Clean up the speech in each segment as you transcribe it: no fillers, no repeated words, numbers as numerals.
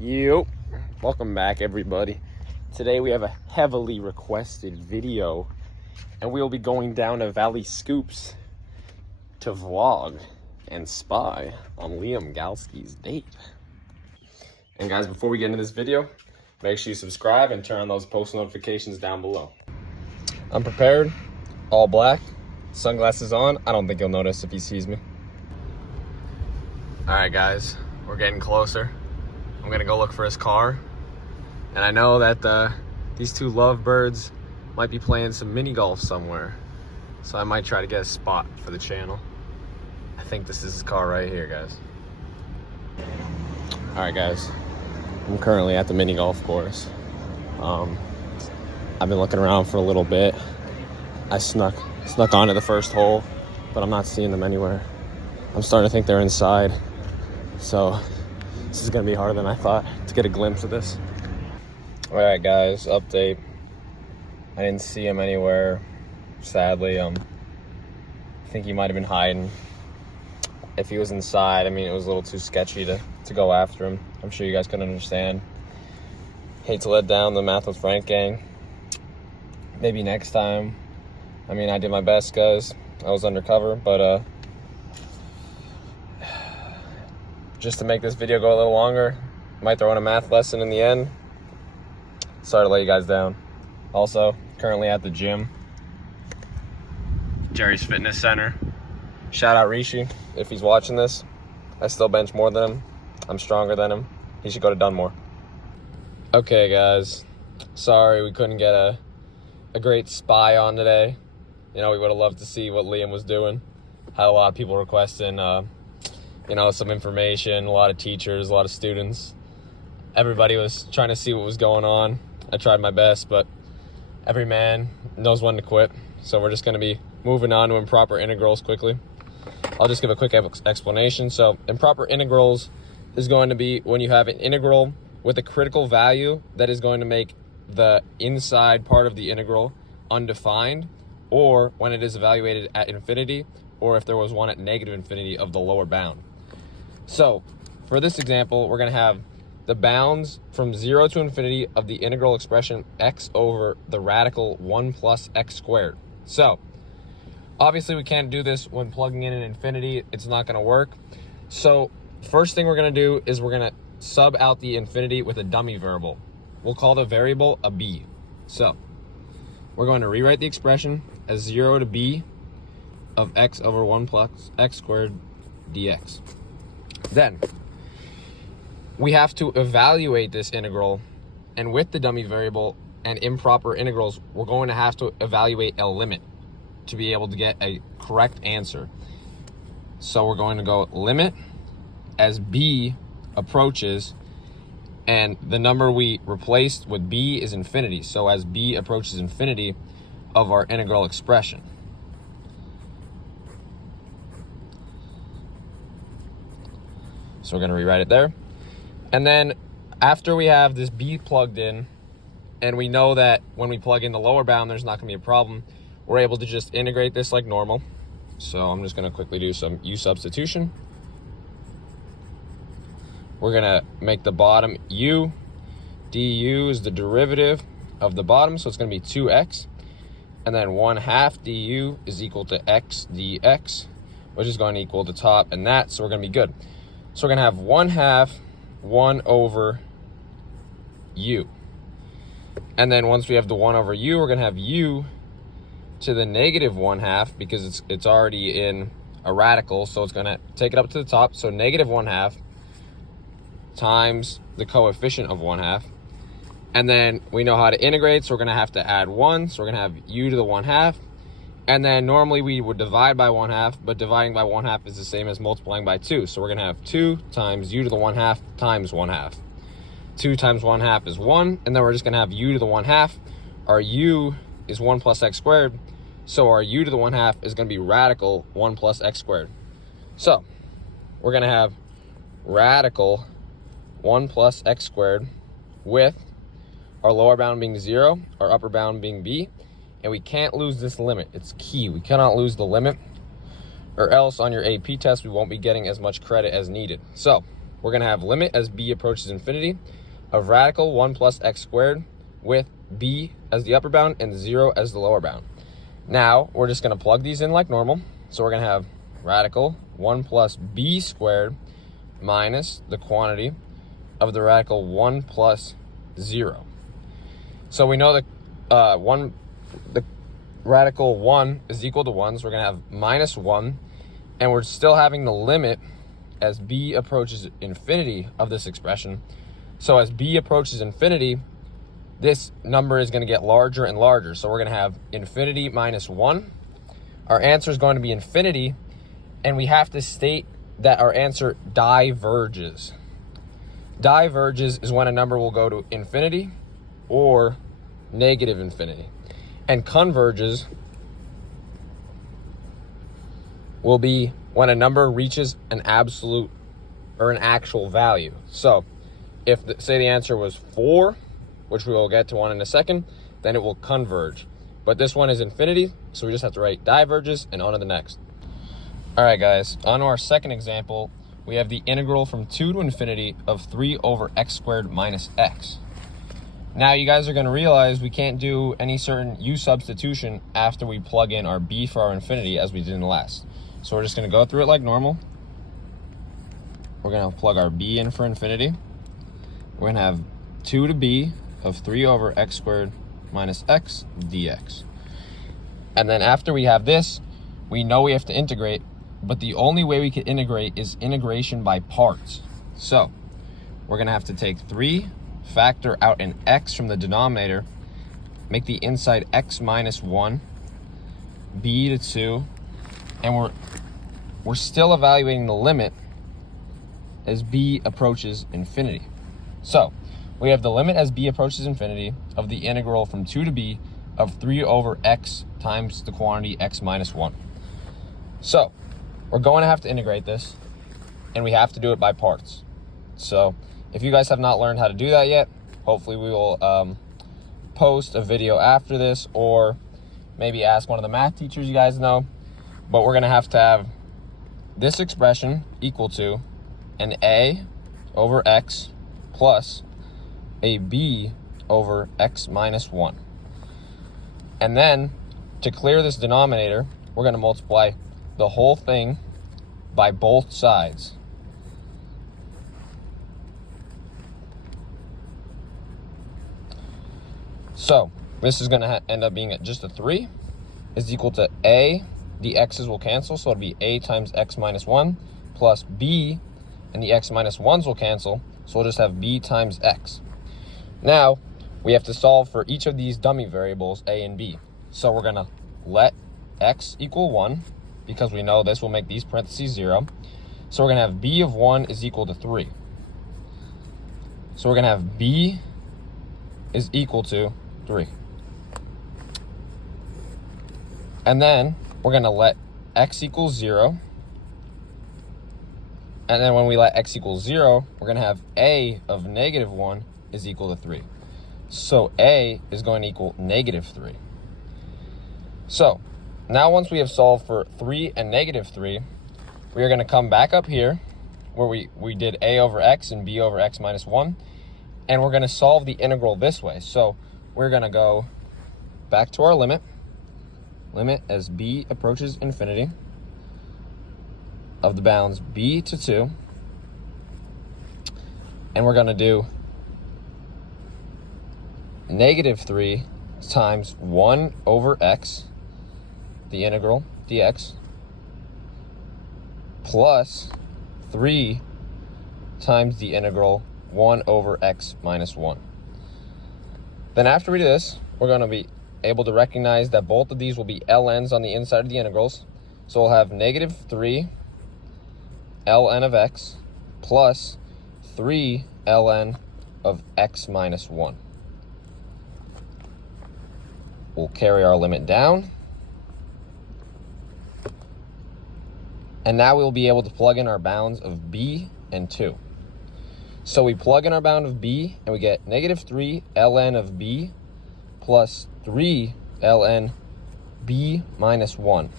Yo, welcome back everybody. Today we have a heavily requested video and we will be going down to Valley Scoops to vlog and spy on Liam Galski's date. And guys, before we get into this video, make sure you subscribe and turn on those post notifications down below. I'm prepared, all black, sunglasses on. I don't think he'll notice if he sees me. All right guys, we're getting closer. I'm gonna go look for his car. And I know that these two lovebirds might be playing some mini golf somewhere. So I might try to get a spot for the channel. I think this is his car right here, guys. All right, guys. I'm currently at the mini golf course. I've been looking around for a little bit. I snuck onto the first hole, but I'm not seeing them anywhere. I'm starting to think they're inside. So this is gonna be harder than I thought to get a glimpse of this. All right, guys, update. I didn't see him anywhere, sadly. I think he might have been hiding. If he was inside, I mean, it was a little too sketchy to go after him. I'm sure you guys can understand. Hate to let down the Math with Frank gang. Maybe next time. I mean, I did my best, guys. I was undercover, but just to make this video go a little longer, might throw in a math lesson in the end. Sorry to let you guys down. Also, currently at the gym, Jerry's Fitness Center. Shout out Rishi if he's watching this. I still bench more than him. I'm stronger than him. He should go to Dunmore. Okay, guys. Sorry we couldn't get a great spy on today. You know, we would have loved to see what Liam was doing. Had a lot of people requesting some information, a lot of teachers, a lot of students. Everybody was trying to see what was going on. I tried my best, but every man knows when to quit. So we're just going to be moving on to improper integrals quickly. I'll just give a quick explanation. So improper integrals is going to be when you have an integral with a critical value that is going to make the inside part of the integral undefined, or when it is evaluated at infinity, or if there was one at negative infinity of the lower bound. So for this example, we're going to have the bounds from 0 to infinity of the integral expression x over the radical 1 plus x squared. So obviously we can't do this when plugging in an infinity. It's not going to work. So first thing we're going to do is we're going to sub out the infinity with a dummy variable. We'll call the variable a b. So we're going to rewrite the expression as 0 to b of x over 1 plus x squared dx. Then we have to evaluate this integral, and with the dummy variable and improper integrals, we're going to have to evaluate a limit to be able to get a correct answer. So we're going to go limit as b approaches, and the number we replaced with b is infinity. So as b approaches infinity of our integral expression. So we're going to rewrite it there. And then after we have this b plugged in, and we know that when we plug in the lower bound, there's not going to be a problem, we're able to just integrate this like normal. So I'm just going to quickly do some u substitution. We're going to make the bottom u. du is the derivative of the bottom, so it's going to be 2x. And then 1/2 du is equal to x dx, which is going to equal the top and that, so we're going to be good. So we're going to have 1/2 1 over u. And then once we have the 1 over u, we're going to have u to the negative 1/2 because it's already in a radical, so it's going to take it up to the top. So negative 1/2 times the coefficient of 1/2. And then we know how to integrate, so we're going to have to add 1. So we're going to have u to the 1/2. And then normally we would divide by 1/2, but dividing by 1/2 is the same as multiplying by 2. So we're going to have 2 times u to the 1/2 times 1/2. 2 times 1/2 is 1, and then we're just going to have u to the 1/2. Our u is 1 plus x squared, so our u to the 1/2 is going to be radical 1 plus x squared. So we're going to have radical 1 plus x squared with our lower bound being 0, our upper bound being b. And we can't lose this limit. It's key. We cannot lose the limit, or else on your AP test, we won't be getting as much credit as needed. So we're going to have limit as b approaches infinity of radical 1 plus x squared with b as the upper bound and 0 as the lower bound. Now, we're just going to plug these in like normal. So we're going to have radical 1 plus b squared minus the quantity of the radical 1 plus 0. So we know that the radical 1 is equal to 1, so we're going to have minus 1, and we're still having the limit as b approaches infinity of this expression. So as b approaches infinity, this number is going to get larger and larger. So we're going to have infinity minus 1. Our answer is going to be infinity, and we have to state that our answer diverges. Diverges is when a number will go to infinity or negative infinity. And converges will be when a number reaches an absolute or an actual value. So if, say the answer was 4, which we will get to one in a second, then it will converge. But this one is infinity, so we just have to write diverges and on to the next. All right, guys, on to our second example. We have the integral from 2 to infinity of 3 over x squared minus x. Now you guys are going to realize we can't do any certain u substitution after we plug in our b for our infinity as we did in the last. So we're just going to go through it like normal. We're going to plug our b in for infinity. We're going to have 2 to b of 3 over x squared minus x dx. And then after we have this, we know we have to integrate, but the only way we can integrate is integration by parts. So we're going to have to take 3, factor out an x from the denominator, make the inside x minus 1, b to 2, and we're still evaluating the limit as b approaches infinity. So we have the limit as b approaches infinity of the integral from 2 to b of 3 over x times the quantity x minus 1. So we're going to have to integrate this, and we have to do it by parts. So if you guys have not learned how to do that yet, hopefully we will post a video after this, or maybe ask one of the math teachers you guys know. But we're going to have this expression equal to an a over x plus a b over x minus 1. And then to clear this denominator, we're going to multiply the whole thing by both sides. So this is going to end up being just a 3 is equal to a, the x's will cancel, so it'll be a times x minus 1 plus b, and the x minus 1's will cancel, so we'll just have b times x. Now we have to solve for each of these dummy variables, a and b. So we're going to let x equal 1, because we know this will make these parentheses 0. So we're going to have b of 1 is equal to 3. So we're going to have b is equal to 3. And then we're going to let x equal 0. And then when we let x equal 0, we're going to have a of negative 1 is equal to 3. So a is going to equal negative 3. So now once we have solved for 3 and negative 3, we are going to come back up here where we did a over x and b over x minus 1. And we're going to solve the integral this way. So we're going to go back to our limit as b approaches infinity of the bounds b to 2. And we're going to do negative 3 times 1 over x, the integral dx, plus 3 times the integral 1 over x minus 1. Then after we do this, we're going to be able to recognize that both of these will be ln's on the inside of the integrals. So we'll have negative 3 ln of x plus 3 ln of x minus 1. We'll carry our limit down. And now we'll be able to plug in our bounds of b and 2. So we plug in our bound of b, and we get negative 3 ln of b plus 3 ln b minus 1.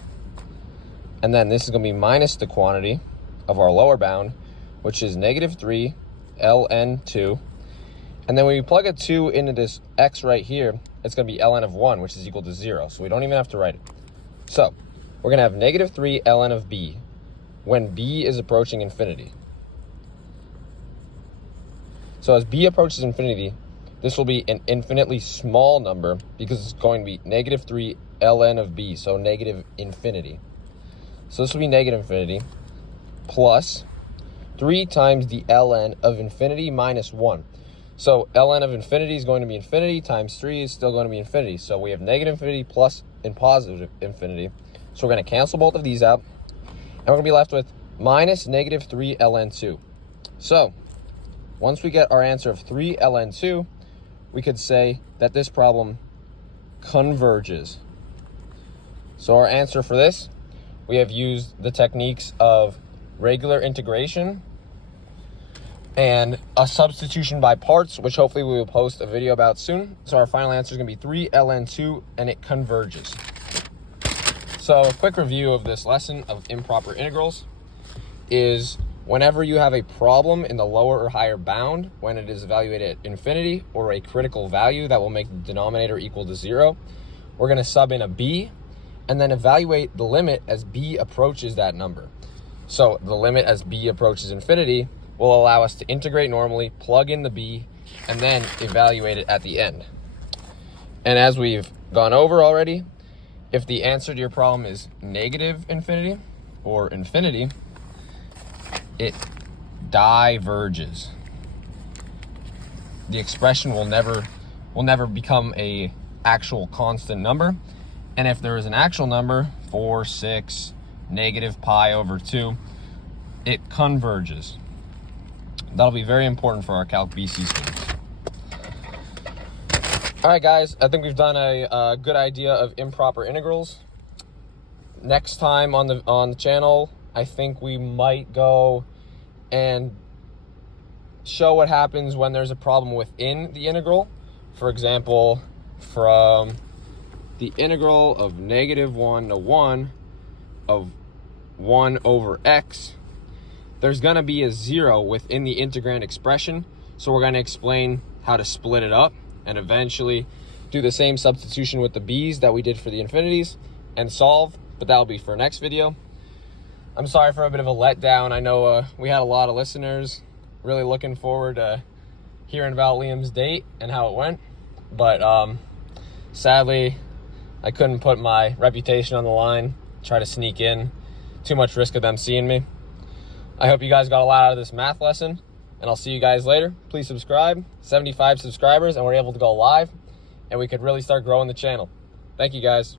And then this is going to be minus the quantity of our lower bound, which is negative 3 ln 2. And then when we plug a 2 into this x right here, it's going to be ln of 1, which is equal to 0. So we don't even have to write it. So we're going to have negative 3 ln of b when b is approaching infinity. So as b approaches infinity, this will be an infinitely small number because it's going to be negative 3 ln of b, so negative infinity. So this will be negative infinity plus 3 times the ln of infinity minus 1. So ln of infinity is going to be infinity times 3 is still going to be infinity. So we have negative infinity plus and positive infinity. So we're going to cancel both of these out. And we're going to be left with minus negative 3 ln 2. So once we get our answer of 3 ln 2, we could say that this problem converges. So our answer for this, we have used the techniques of regular integration and a substitution by parts, which hopefully we will post a video about soon. So our final answer is going to be 3 ln 2, and it converges. So a quick review of this lesson of improper integrals is whenever you have a problem in the lower or higher bound, when it is evaluated at infinity or a critical value that will make the denominator equal to 0, we're going to sub in a b and then evaluate the limit as b approaches that number. So the limit as b approaches infinity will allow us to integrate normally, plug in the b, and then evaluate it at the end. And as we've gone over already, if the answer to your problem is negative infinity or infinity, it diverges. The expression will never become a actual constant number. And if there is an actual number, 4, 6, negative pi over 2, it converges. That'll be very important for our Calc BC students. All right, guys, I think we've done a good idea of improper integrals. Next time on the channel, I think we might go and show what happens when there's a problem within the integral. For example, from the integral of negative 1 to 1 of 1 over x, there's going to be a 0 within the integrand expression. So we're going to explain how to split it up and eventually do the same substitution with the b's that we did for the infinities and solve, but that'll be for next video. I'm sorry for a bit of a letdown. I know we had a lot of listeners really looking forward to hearing about Liam's date and how it went, but sadly, I couldn't put my reputation on the line, try to sneak in. Too much risk of them seeing me. I hope you guys got a lot out of this math lesson, and I'll see you guys later. Please subscribe. 75 subscribers, and we're able to go live, and we could really start growing the channel. Thank you, guys.